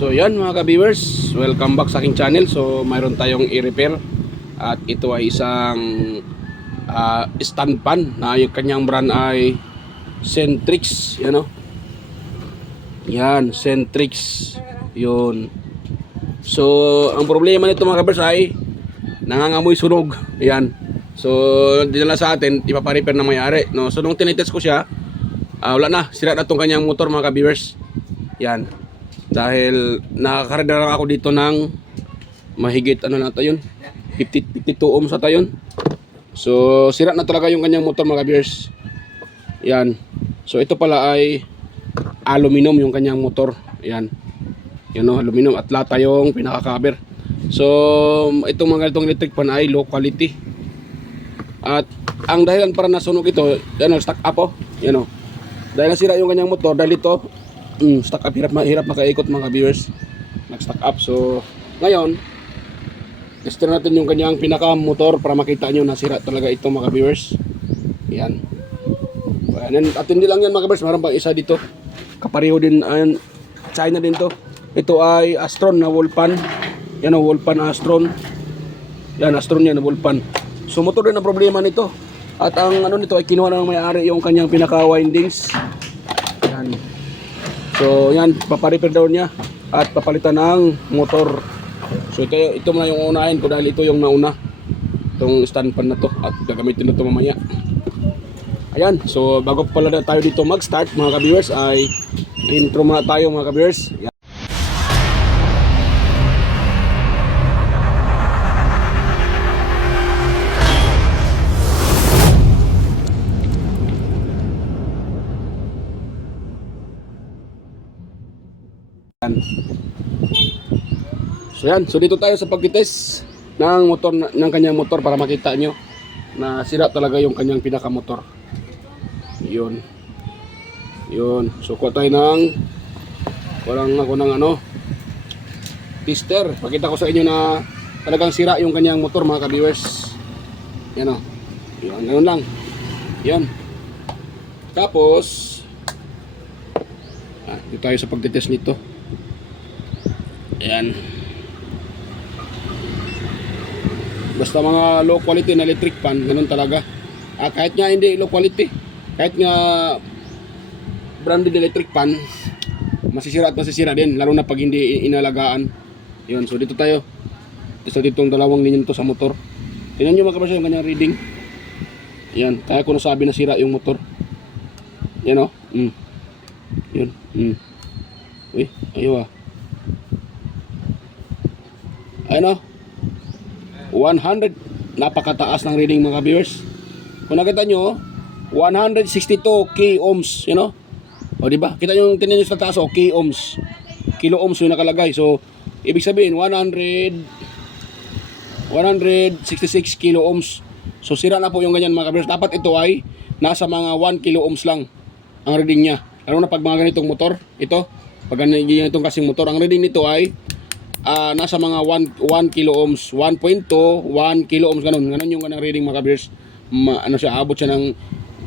So yan mga ka-viewers, welcome back sa aking channel. So mayroon tayong i-repair. At ito ay isang stand pan na yung kanyang brand ay Centrix. Yan o. Yan, Centrix. Yun. So ang problema nito mga ka-viewers ay nangangamoy sunog. Yan. So dinala sa atin, ipaparepair na may-ari, no? So nung tinitest ko siya, wala na, sira na itong kanyang motor mga ka-viewers. Yan. Dahil nakakarga lang ako dito ng mahigit ano na ito yun, 52 ohms ata yun. So sira na talaga yung kanyang motor mga ka-viewers. Yan. So ito pala ay aluminum yung kanyang motor. Yan. Yan o, aluminum at lata yung pinaka-cover. So itong mga itong electric fan ay low quality. At ang dahilan para nasunog ito, yan o, stuck up o. Yan o. Dahil nasira yung kanyang motor, dahil ito stuck up, hirap makaikot mga viewers, nag-stuck up. So ngayon tester natin yung kanyang pinaka motor para makita nyo na sira talaga ito mga viewers. Yan. At hindi lang yan mga viewers, meron pa isa dito kapareho din, China din to. Ito ay Astron na wall pan. Yan o, wall pan Astron. Yan, Astron yan na wall pan. So motor din ang problema nito. At ang ano nito ay kinuha ng may-ari yung kanyang pinaka windings. Yan. So yan, paparepair daw niya at papalitan ng motor. So ito na yung unahin ko dahil ito yung nauna, itong stand pan na to, at gagamitin na to mamaya. Ayan, so bago pala na tayo dito mag-start mga ka-viewers ay intro muna tayo mga ka-viewers. So yan, so dito tayo sa pagtitest ng motor ng kanyang motor para makita nyo na sira talaga yung kanyang pinaka-motor. Yun. Yun. So kuha tayo ng tester. Pakita ko sa inyo na talagang sira yung kanyang motor mga ka-viewers. Yan o. Yun, ganun lang. Yan. Tapos dito tayo sa pagtitest nito. Ayan. Basta mga low quality na electric fan, ganun talaga. Kahit nga hindi low quality, kahit nga branded electric fan, masisira at masisira din, lalo na pag hindi inalagaan. Yun, so dito tayo. So ditong dalawang linya to sa motor. Tingnan nyo mga kabasya yung kanyang reading. Yan, kaya ko nasabi na sira yung motor. Yan o. Yun. Uy, ayaw Ano? 100, napakataas ng reading mga viewers. Kung nakita nyo, 162 k ohms, you know? O diba? Kita nyo, tingnan nyo sa taas, k ohms. Kilo ohms yung nakalagay. So, ibig sabihin, 166 kilo ohms. So, sira na po yung ganyan mga viewers. Dapat ito ay nasa mga 1 kilo ohms lang ang reading niya. Lalo na pag mga ganitong motor, ito, pag ganitong kasing motor, ang reading nito ay nasa mga 1 kilo ohms, 1.2, 1 kilo ohms, ganun yung ganang reading mga ka-viewers. Abot siya ng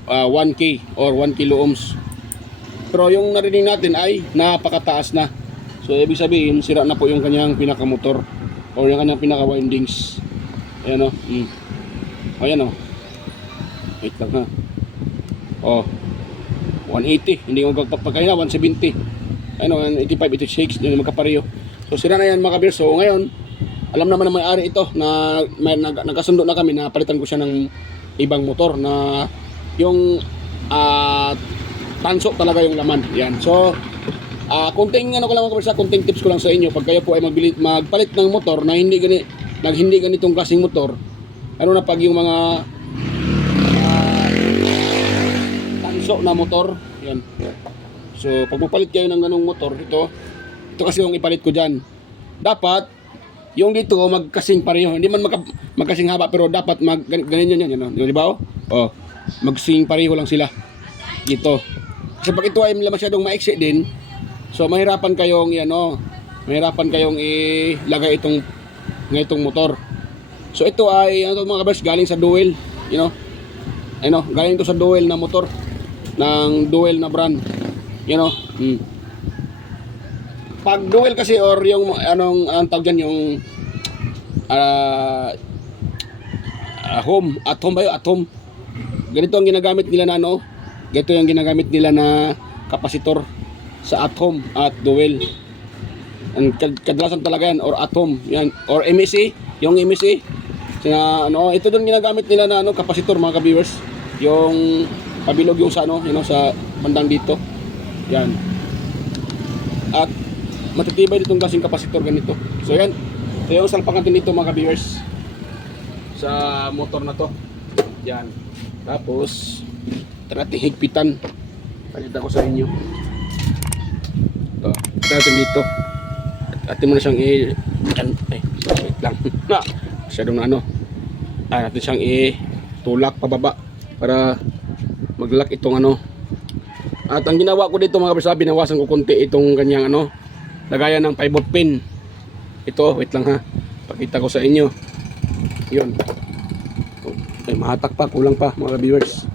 1K or 1 kilo ohms. Pero yung na-reading natin ay napakataas na. So ibig sabihin, sira na po yung kanyang pinaka-motor or yung kanyang pinaka-windings. Ayan o. Ayan o. Wait lang ha. 180. Hindi ko magpapagkaya, 170. Ayan o, 185, 86. Yun magkapareho. So sira na yan mga ka-viewers. So ngayon, alam naman na may-ari ito na nagkasundo na kami na palitan ko siya ng ibang motor na yung tanso talaga yung laman. Yan. So kunting ko lang mga ka-viewers, kunting tips ko lang sa inyo pag kayo po ay magpalit ng motor na hindi ganitong klaseng motor. Ano na pag yung mga tanso na motor. Yan. So pag magpalit kayo ng ganung motor, ito kasi yung ipalit ko dyan. Dapat, yung dito magkasing pareho. Hindi man magkasing haba, pero dapat ganyan yan. Di ba? Magsing pareho lang sila. Dito. Kasi pag ito ay masyadong maiksi din, so mahirapan kayong ilagay itong motor. So ito ay, mga kabers, galing sa Duel. Galing ito sa Duel na motor. Ng Duel na brand. pag dual kasi or yung anong tawag dyan, yung home, at home ba yun? At home. Ganito ang ginagamit nila na ano, ganito yung ginagamit nila na kapasitor sa at home at dual. Ang kadalasan talaga yan, or at home, yan, or MSA, yung MSA. Na, ano, ito doon ginagamit nila na ano, kapasitor mga ka-viewers. Yung pabilog yung sa ano, you know, sa bandang dito. Yan. At matitibay ditong klaseng kapasitor ganito. So yan. So yung salpak natin dito mga ka-viewers sa motor na to. Yan. Tapos tara natin higpitan. Pakita ko sa inyo. Ito. Ito natin dito. Atin mo na siyang wait lang. Na. Masyadong na ano. Natin siyang tulak pababa para mag-lock itong ano. At ang ginawa ko dito mga kabisa, binawasan ko konti itong kanyang ano, lagayan ng pivot pin. Ito, wait lang ha. Pakita ko sa inyo. Yun. Ay, mahatak pa, kulang pa mga viewers.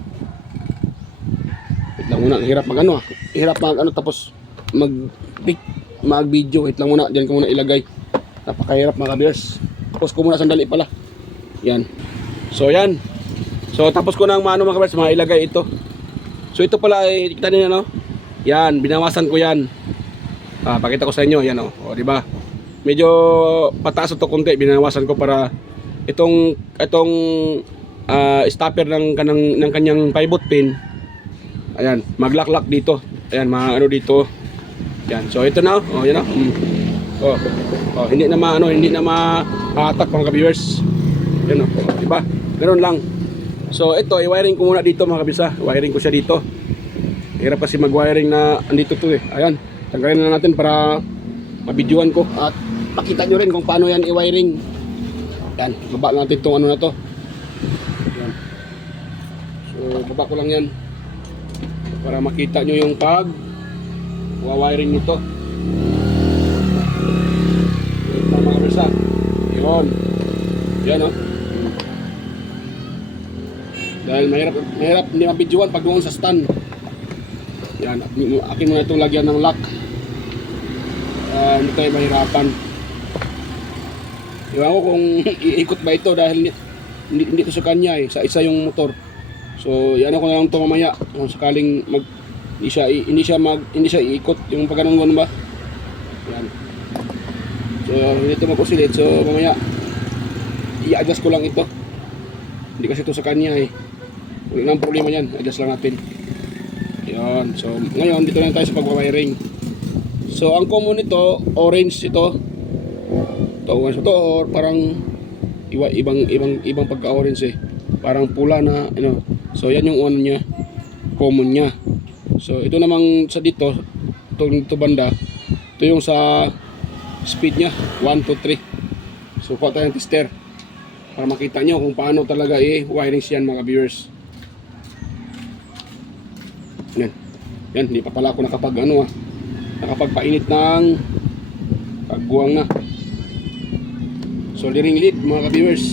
Wait lang muna, hirap mag ano. Hirap mag ano tapos mag-video. Wait lang muna, diyan ko muna ilagay. Napakahirap mga viewers. Tapos ko muna sandali pala. Yan. So yan. So tapos ko nang maano mga viewers, mga ilagay ito. So ito pala ay kita niyo no. Yan, binawasan ko yan. Pakita ko sa inyo, yan oh. O di ba? Medyo pataas ito konti, binawasan ko para itong stopper ng kanyang pivot pin. Ayan, maglock dito. Ayan, mga ano dito. Yan. So ito na, oh, yan oh. Hindi na mahatak mga viewers. Yan oh, di ba? Ganoon lang. So ito, i-wiring ko muna dito mga kabisa. Wiring ko siya dito. Hirap kasi mag-wiring na andito to eh. Ayan, tanggalin na natin para mabidyoan ko at makita nyo rin kung paano yan i-wiring. Yan, baba natin itong ano na to. Yan. So baba ko lang yan para makita nyo yung wiring nito. Ito mga kabisa. Yun. Yan oh. Dahil mahirap hindi mabidyoan pag doon sa stand. Yan, akin muna itong lagyan ng lock. Hindi tayo mahirapan. Iwan ko kung iikot ba ito dahil hindi ito sa kanya sa isa yung motor. So yan ako na lang ito mamaya kung sakaling hindi siya iikot yung pagganong ba. Yan. So hindi ito mag-oscillate. So mamaya i-adjust ko lang ito. Hindi kasi ito sa kanya Wala nang problema yan, adjust lang natin. Yan. So ngayon dito lang tayo sa pag-wiring. So ang common nito, orange ito. Ito orange ito or parang ibang pagka-orange Parang pula na ano. So yan yung niya, common niya. So ito namang sa dito, ito banda. Ito yung sa speed niya, 1 2 3. So kuha tayo ng tester para makita nyo kung paano talaga wiring yan mga viewers. Yan, hindi pa pala ako nakapagpainit ng pagbuwang na soldering lead mga viewers.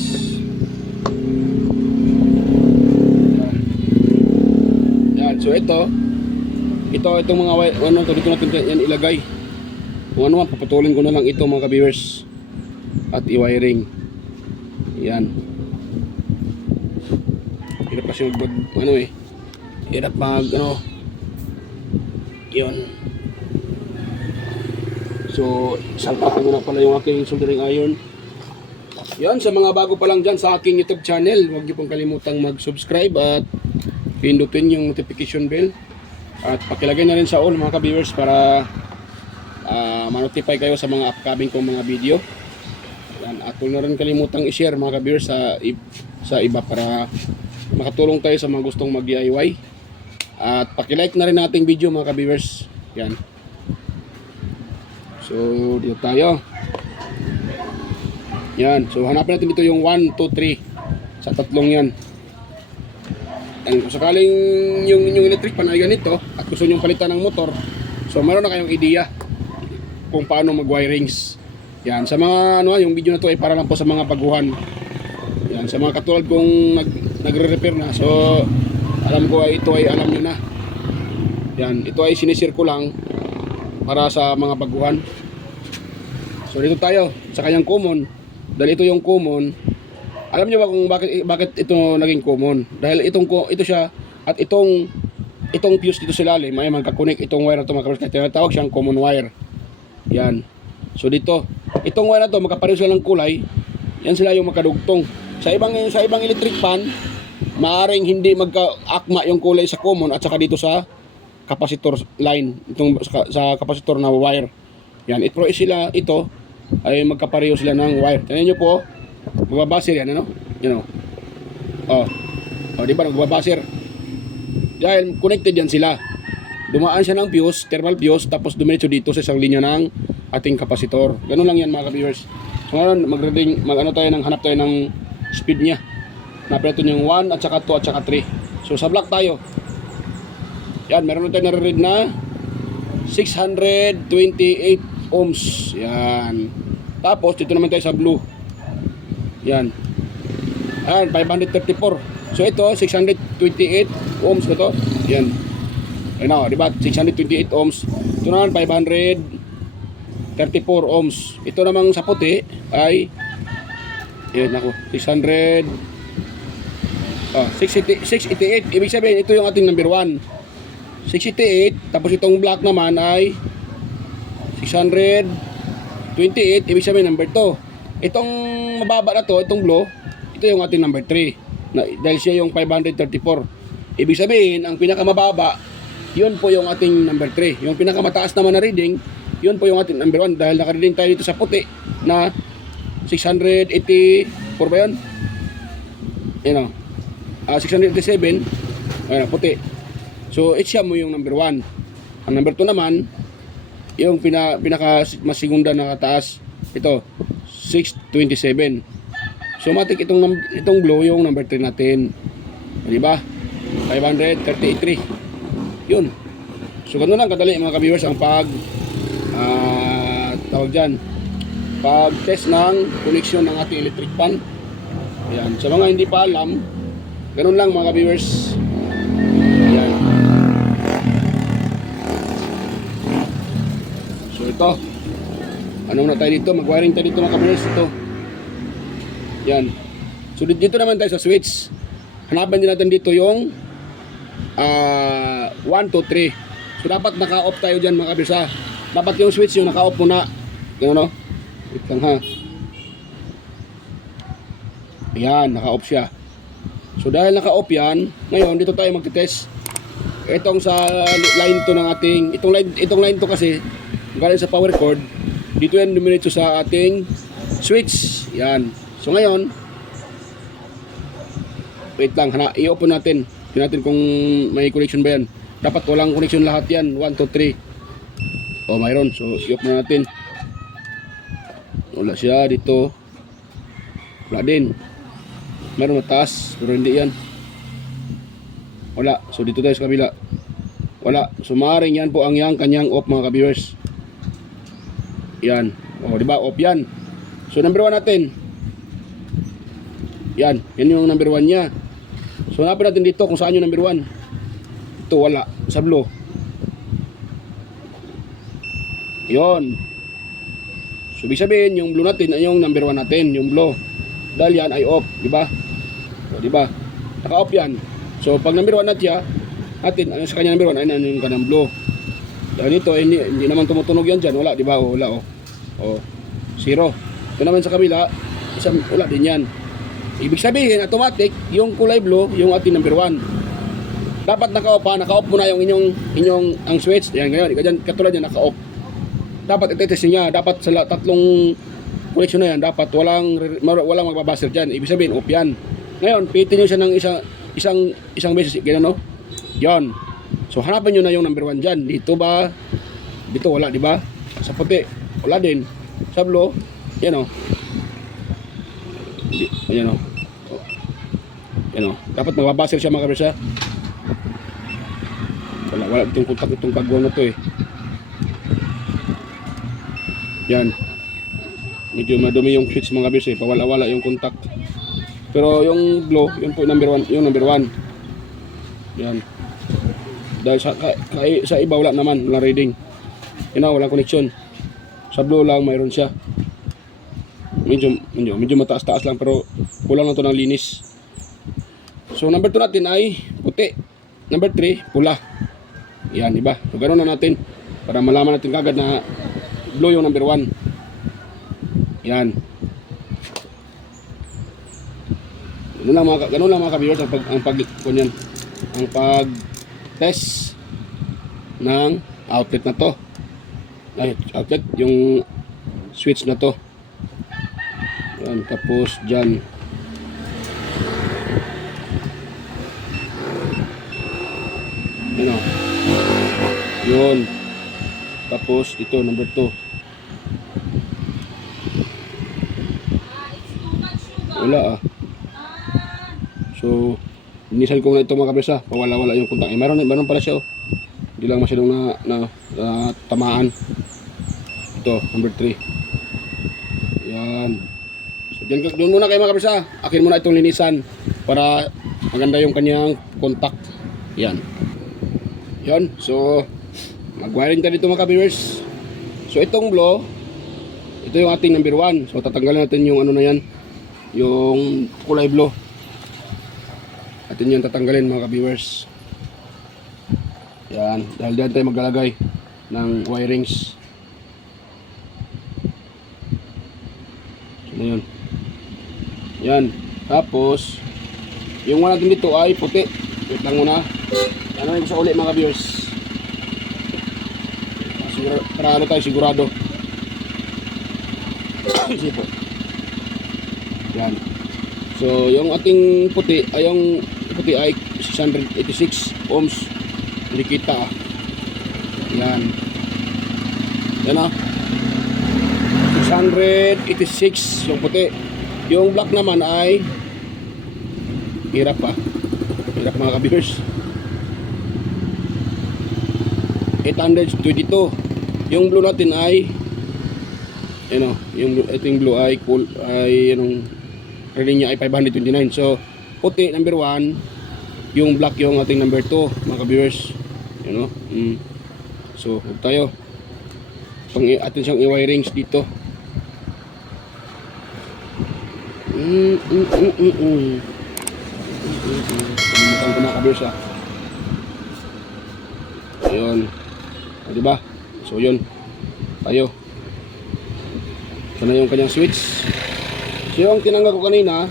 Yan, so itong mga dito natin yan ilagay. Kung ano paputulin ko na lang ito mga viewers at i-wiring. Yan. Hirap kasi hirap yun. So salpak ko na pala yung aking soldering iron. Yan, sa mga bago pa lang dyan sa aking YouTube channel, huwag niyo pong kalimutang mag-subscribe at pindutin yung notification bell at pakilagay na rin sa all mga ka-viewers para ma-notify kayo sa mga upcoming kong mga video. Yan, at huwag na rin kalimutang i-share mga ka-viewers sa iba para makatulong tayo sa mga gustong mag-DIY. At paki-like na rin nating video mga ka-viewers. Yan. So dito tayo. Yan. So hanapin natin dito yung 1, 2, 3 sa tatlong yan. And kung sakaling yung electric pan ay ganito at gusto nyo palitan ng motor, so meron na kayong idea kung paano mag-wirings. Yan. Sa mga yung video na to ay para lang po sa mga baguhan. Yan. Sa mga katulad kong nagre-repair na. So alam ko ito ay alam nyo na. Yan, ito ay sinisir ko lang para sa mga baguhan. So dito tayo sa kanyang common. Dahil ito yung common. Alam niyo ba kung bakit ito naging common? Dahil ito siya at itong fuse dito sa ilalim ay magka-connect itong wire na ito mga kabers. Tinatawag siyang common wire. Yan. So dito, itong wire na ito magkapareho sila ng kulay. Yan sila yung magkadugtong. Sa ibang electric fan, maaring hindi magka-akma yung kulay sa common at saka dito sa capacitor line, itong sa capacitor na wire. Yan, ito ay magkapareho sila ng wire. Tingnan niyo po, magbabasir yan, ano? Yan o. Di ba, magbabasir. Dahil connected yan sila. Dumaan siya ng fuse, thermal fuse, tapos dumiretso dito sa isang linya ng ating kapasitor. Ganun lang yan mga ka-viewers. So ngayon, hanap tayo ng speed niya. Napilitan yung 1 at saka 2 at saka 3. So sa block tayo. Yan, meron tayo nare-read na 628 ohms. Yan. Tapos dito naman tayo sa blue. Yan. Ayan, 534. So ito, 628 ohms na to. Yan. Ayun na, diba? 628 ohms. Ito naman, 534 ohms. Ito namang sa puti ay yan ako, 688. Ibig sabihin, ito yung ating number 1. 688. Tapos itong black naman ay 628. Ibig sabihin, number 2. Itong mababa na to, itong blue, ito yung ating number 3. Dahil siya yung 534. Ibig sabihin, ang pinakamababa, yun po yung ating number 3. Yung pinakamataas naman na reading, yun po yung ating number 1. Dahil naka-reading tayo dito sa puti na 684 ba yun? Yan o. 687. Ayan, puti. So, siya mo yung number 1. Ang number 2 naman, yung pinaka mas segunda na kataas, ito, 627. So, matik itong blue yung number 3 natin. Diba? 533. Yun. So, ganun lang kadali mga ka-viewers ang tawag dyan, pag-test ng connection ng ating electric fan. Ayan. Sa mga hindi pa alam, ganun lang mga ka-viewers. Ayan. So ito, anong na tayo dito? Mag-wiring tayo dito mga ka-viewers. Ito. Ayan. So dito naman tayo sa switch. Hanapan din natin dito yung 1, 2, 3. So dapat naka-off tayo dyan mga ka-viewers. Dapat yung switch yung naka-off muna. Ganun no? Wait lang ha. Ayan, naka-off siya. So dahil naka-off yan, ngayon dito tayo magte-test. Itong sa line to ng ating, itong line to kasi galing sa power cord, dito yan dumiretso sa ating switch. Yan. So ngayon, wait lang, i-open natin. Tingnan natin kung may connection ba yan. Dapat walang connection lahat yan. 1, 2, 3. O mayroon. So i-open natin. Wala siya dito. Wala din. Meron mataas, pero hindi yan. Wala. So dito tayo sa kabila. Wala. So maaaring yan po ang kanyang off mga ka-viewers. Yan. O diba? Off yan. So number 1 natin. Yan. Yan yung number 1 niya. So hanapin natin dito kung saan yung number 1. Ito wala. Sa blue. Yon. So ibig sabihin yung blue natin ay yung number 1 natin, yung blue. Dahil yan ay off, di ba? So, di ba? Naka-off yan. So pag number 1 natin, ano sa kanya number 1 ay yung kanang blue. Dahil dito hindi naman tumutunog yan diyan, wala, di ba? Wala oh. Oh, 0. Ito naman sa kabila, wala din yan. Ibig sabihin automatic yung kulay blue yung ating number 1. Dapat naka-off ha, naka-off muna yung inyong ang switch. Yan ganyan, katulad yan naka-off. Dapat i-test niya, dapat sa tatlong connection na yan, dapat walang magbabaser dyan. Ibig sabihin, off yan. Ngayon, pitin nyo siya ng isang beses, gano'n no? Yan. So, hanapin nyo na yung number 1 dyan. Dito ba? Dito wala, di ba? Sa puti, wala din. Sa blue, yan o. Yan o. Yan o. Dapat magbabaser siya mga kabisa. Wala itong kontak itong kagwang na to eh. Yan. Medyo madumi yung switch mga kabis eh. Pawala-wala yung contact. Pero yung blue, yun po yung number 1. Yan. Dahil sa iba wala naman, walang reading. Yun na, walang connection. Sa blue lang mayroon siya. medyo mataas-taas lang pero kulang lang to ng linis. So number 2 natin ay puti. Number 3 pula. Yan, diba? So ganoon na natin para malaman natin kagad na blue yung number 1. Yan. Ganun lang mga ka-viewers ang pag test ng outlet na to. Ay, outlet yung switch na to. Yan, tapos dyan yun, tapos ito number 2 wala so linisan ko na ito mga kabisa, pawala-wala yung kontak. Meron pala siya hindi lang masyadong na tamaan. Ito number 3. Yan. So doon muna kayo mga kabisa, akin muna itong linisan para maganda yung kanyang contact. Yan. So mag-wiring tayo dito mga ka-viewers. So itong blow, ito yung ating number 1. So tatanggalin natin yung ano na yan, yung kulay blow. Atin yung tatanggalin mga ka-viewers. Yan, dahil diyan tayo maglalagay ng wirings. So na yun. Yan, tapos yung one natin dito ay puti. Wait lang muna. Ano yung sa uli mga viewers, para ano tayo sigurado. Sige po. Yan. So yung ating puti ay 686 ohms. Hindi kita. Yan. Yan 686 yung puti. Yung black naman ay hirap mga ka-viewers, 822. Yung blue natin ay yung blue ay reading niya ay 529. So puti number 1, yung black yung ating number 2 mga ka-viewers. So huwag tayo atin siyang i-wirings dito. Palimutan ko mga ka-viewers ayun. Diba? So yun tayo. Ito na yung kanyang switch. So yung tinanggal ko kanina,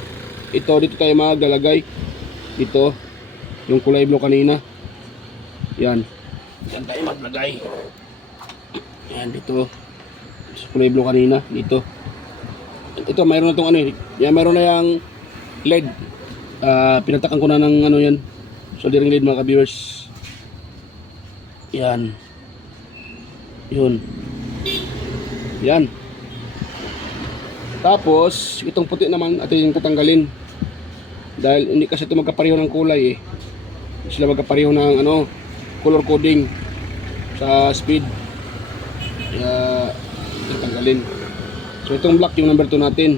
dito tayo maglalagay. Dito yung kulay blue kanina. Yan. Yan tayo maglagay. Yan dito. Kulay blue kanina dito. Ito mayroon na tong mayroon na yung LED. Pinatakan ko na ng yan, soldering lead mga ka-viewers. Yan. Yun. Yan. Tapos itong puti naman atin yung tatanggalin. Dahil hindi kasi ito magkapareho ng kulay Hindi sila magkapareho ng color coding sa speed. Kaya tatanggalin. So itong black yung number 2 natin.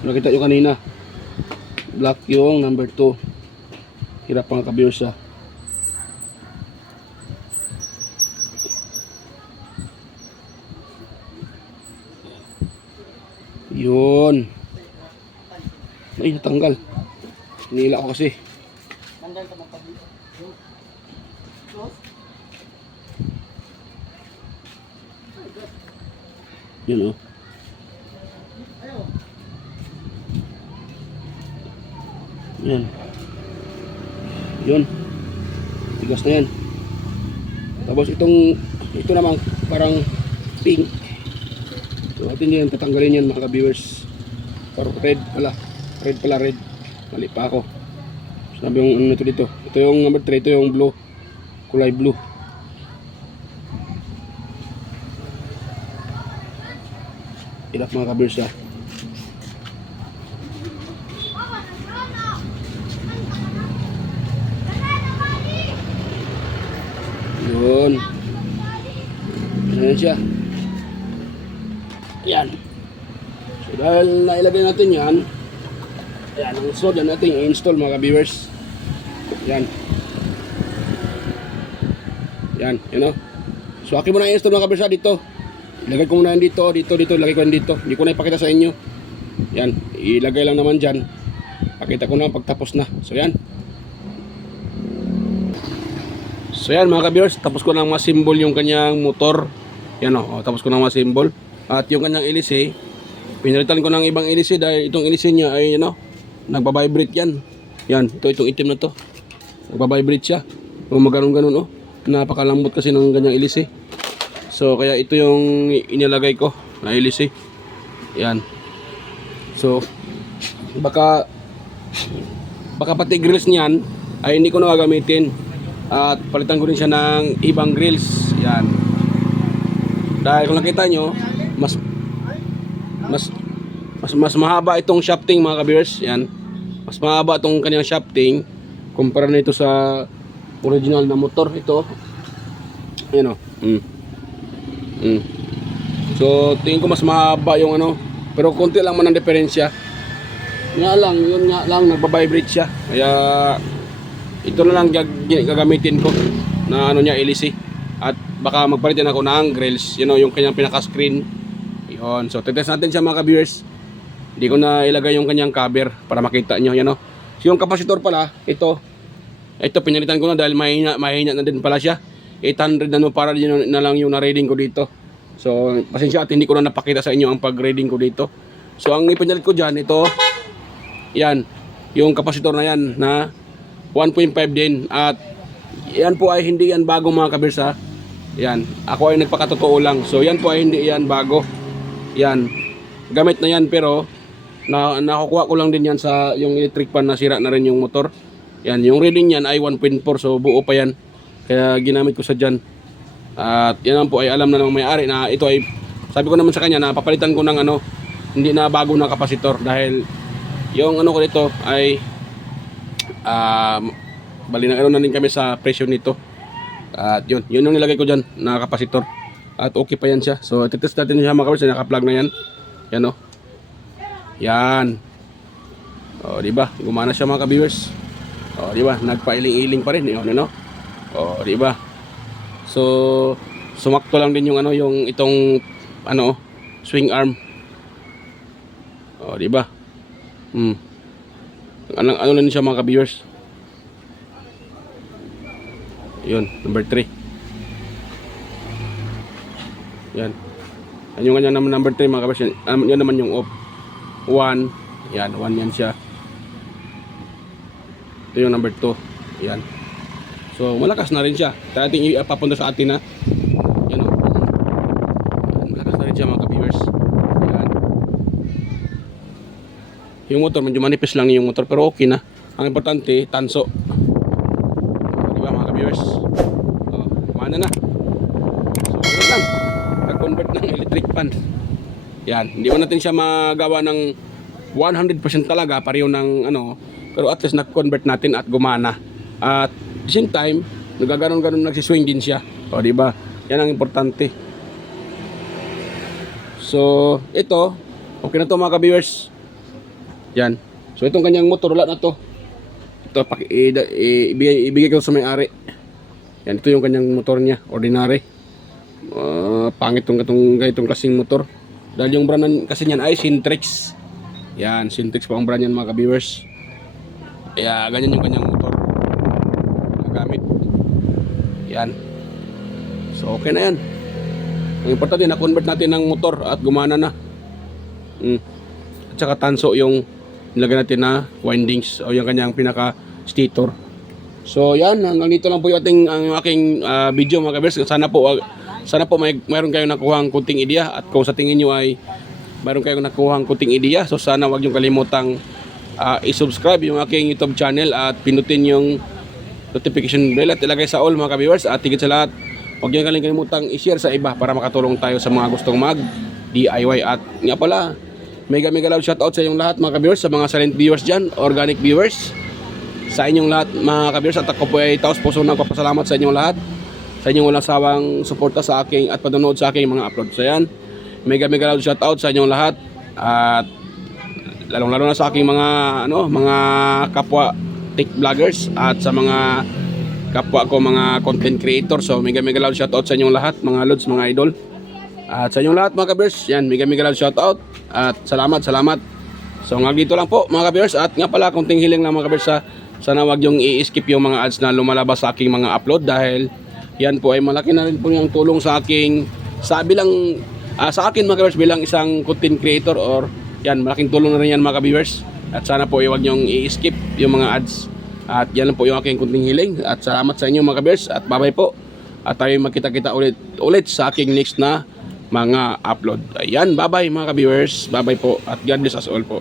Nakita nyo kanina. Black yung number 2. Hirap mga ka-viewers Yun. Ay, natanggal. Hinila ko kasi. Yun Yan. Yun. Tigas na yan. Tapos ito naman parang pink. So atin yan tatanggalin yan mga ka-viewers. Parang red pala. Red. Mali pa ako. Sabi yung dito. Ito yung number 3. Ito yung blue. Kulay blue. Ilap mga ka-viewers Yun. Ayan siya. Yan. So dahil nailagay natin yan, ayan, ang sunod na natin i-install mga ka-viewers. Yan. Yan, So akin mo na i-install mga ka-viewers dito. Ilagay ko muna yan dito, dito, ilagay ko yan dito. Hindi ko na ipakita sa inyo. Yan, ilagay lang naman dyan. Pakita ko na pagtapos na. So yan. So yan mga ka-viewers, tapos ko na ma-symbol yung kanyang motor. Yan o, tapos ko na ma-symbol. At yung kanyang ilisi, pinalitan ko ng ibang ilisi dahil itong ilisi niya ay nagbabibrate yan. Yan, itong itim na to. Nagbabibrate siya. Kung magano'n-ganon napakalambot kasi ng kanyang ilisi. So kaya ito yung inilagay ko na ilisi. Yan. So baka pati grills niyan ay hindi ko na gagamitin. At palitan ko rin siya ng ibang grills. Yan. Dahil kung nakita nyo, mas mahaba itong shafting mga ka-viewers. Yan. Mas mahaba itong kanyang shafting kumpara nito sa original na motor ito. Yan o. So tingin ko mas mahaba yung pero konti lang man ang diferensya. Yun nga lang nagba-vibrate siya. Kaya ito na lang gagamitin ko na niya LC. At baka magpalitan ako ng grills, yung kanyang pinaka-screen. Yun. So tetest natin siya mga ka-viewers. Hindi ko na ilagay yung kanyang cover para makita nyo. So yung kapasitor pala, ito pinalitan ko na dahil mahina na din pala siya. 800 para yun na lang yung na-reading ko dito. So pasensya at hindi ko na napakita sa inyo ang pag-reading ko dito. So ang ipinalit ko dyan, ito yan, yung kapasitor na yan na 1.5 din. At yan po ay hindi yan bago mga ka-viewers ha. Yan, ako ay nagpakatotoo lang. So yan po ay hindi yan bago. Yan, gamit na yan pero nakukuha ko lang din yan sa yung electric pan na sira na rin yung motor. Yan, yung reading yan ay 1.4, so buo pa yan. Kaya ginamit ko sa dyan. At yan po ay alam na ng may-ari na ito ay, sabi ko naman sa kanya na papalitan ko ng hindi na bago na kapasitor. Dahil yung ko dito ay bali na na din kami sa presyo nito. At yun yung nilagay ko dyan na kapasitor. At okay pa yan siya. So titest natin siya mga kapasitor, naka-plug na yan. Yan o. Yan. O diba, gumana siya mga ka-viewers. O diba, nagpailing-iling pa rin. Yun, o diba. So sumakto lang din yung yung itong swing arm. O diba. Ano lang siya mga ka-viewers. Yun, number 3. Yan. Yung kanya naman number 3 mga ka-viewers. Yan naman yung off. 1. Yan, 1 yan siya. Ito yung number 2. Yan. So malakas na rin siya. Ating ipapunta sa atin na. Yan o. Malakas na rin siya mga ka-viewers. Yan. Yung motor, medyo manipis lang yung motor pero okay na. Ang importante, tanso. Diba mga ka-viewers? Mana na. So ano lang. Nag-convert ng electric pan. Yan. Hindi man natin siya magawa ng 100% talaga. Pareho ng pero at least nag-convert natin at gumana. At the same time, nagaganon-ganon nagsiswing din siya. O diba? Yan ang importante. So ito, okay na to mga ka-viewers. Yan. So itong kanyang motor, wala na to. Ito, ibigay ko sa may-ari. Yan, ito yung kanyang motor niya, ordinary. Pangit itong klaseng motor. Dahil yung brand kasi niyan ay Sintrix. Yan, Sintrix po ang brand niyan mga ka-viewers. Kaya ganyan yung kanyang motor. Nagamit. Yan. So okay na yan. Ang importante, na-convert natin ng motor at gumana na. At saka tanso yung nilagyan natin na windings o yung kanyang pinaka stator. So yan, hanggang dito lang po yung aking video mga ka-viewers. Sana po mayroon kayong nakuhang kunting ideya, at kung sa tingin nyo ay mayroon kayong nakuhang kunting ideya, so sana wag nyo kalimutang i-subscribe yung aking YouTube channel at pinutin yung notification bell at ilagay sa all mga ka-viewers. At higit sa lahat, wag nyo kalimutang i-share sa iba para makatulong tayo sa mga gustong mag DIY. At nga pala, mega love shoutout sa inyong lahat mga ka-viewers, sa mga silent viewers dyan, organic viewers, sa inyong lahat mga ka-viewers. At ako po ay taos puso nagpapasalamat sa inyong lahat, sa inyong walang sawang suporta sa aking at panonood sa aking mga upload. So yan, mega love shoutout sa inyong lahat, at lalong-lalo na sa aking mga kapwa tech vloggers at sa mga kapwa ko mga content creator. So mega love shoutout sa inyong lahat mga lods, mga idol. At sa inyong lahat mga ka-viewers, yan, mega love shoutout. At salamat. So hanggang dito lang po mga ka-viewers. At nga pala, kunting hiling lang mga ka-viewers, sana wag yung i-skip yung mga ads na lumalabas sa aking mga upload. Dahil yan po ay malaki na rin po yung tulong sa aking, sa akin mga ka-viewers bilang isang content creator. Or yan, malaking tulong na rin yan mga ka-viewers. At sana po wag yung i-skip yung mga ads. At yan lang po yung aking kunting hiling. At salamat sa inyo mga ka-viewers. At bye-bye po. At tayo magkita-kita ulit sa aking next na mga upload. Ayan, bye-bye mga ka-viewers. Bye-bye po. At God bless us all po.